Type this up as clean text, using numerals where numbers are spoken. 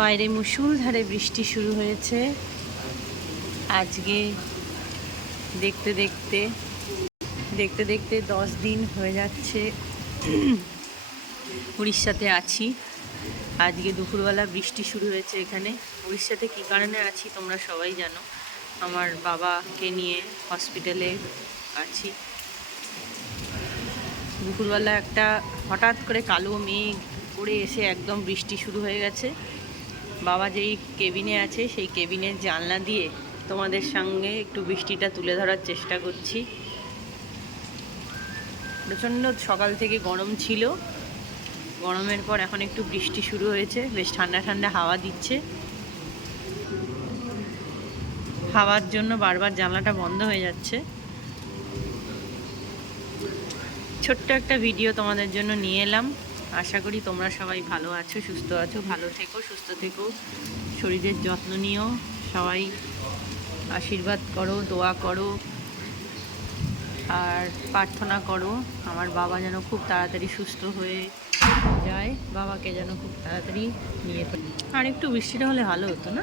বাইরে মুষলধারে বৃষ্টি শুরু হয়েছে আজকে। দেখতে দেখতে দেখতে দেখতে 10 দিন হয়ে যাচ্ছে উড়িষ্যাতে আছি। আজকে দুপুরবেলা বৃষ্টি শুরু হয়েছে এখানে। উড়িষ্যাতে কী কারণে আছি তোমরা সবাই জানো। আমার বাবাকে নিয়ে হসপিটালে আছি। দুপুরবেলা একটা হঠাৎ করে কালো মেঘ করে এসে একদম বৃষ্টি শুরু হয়ে গেছে। বাবা যেই কেবিনে আছে সেই কেবিনের জানলা দিয়ে তোমাদের সঙ্গে একটু বৃষ্টিটা তুলে ধরার চেষ্টা করছি। প্রচণ্ড সকাল থেকে গরম ছিল, গরমের পর এখন একটু বৃষ্টি শুরু হয়েছে, বেশ ঠান্ডা ঠান্ডা হাওয়া দিচ্ছে। হাওয়ার জন্য বারবার জানলাটা বন্ধ হয়ে যাচ্ছে। ছোট্ট একটা ভিডিও তোমাদের জন্য নিয়ে এলাম। আশা করি তোমরা সবাই ভালো আছো, সুস্থ আছো। ভালো থেকো, সুস্থ থেকো, শরীরের যত্ন নিও। সবাই আশীর্বাদ করো, দোয়া করো আর প্রার্থনা করো আমার বাবা যেন খুব তাড়াতাড়ি সুস্থ হয়ে যায়, বাবাকে যেন খুব তাড়াতাড়ি নিয়ে। আর একটু বৃষ্টিটা হলে ভালো হতো না?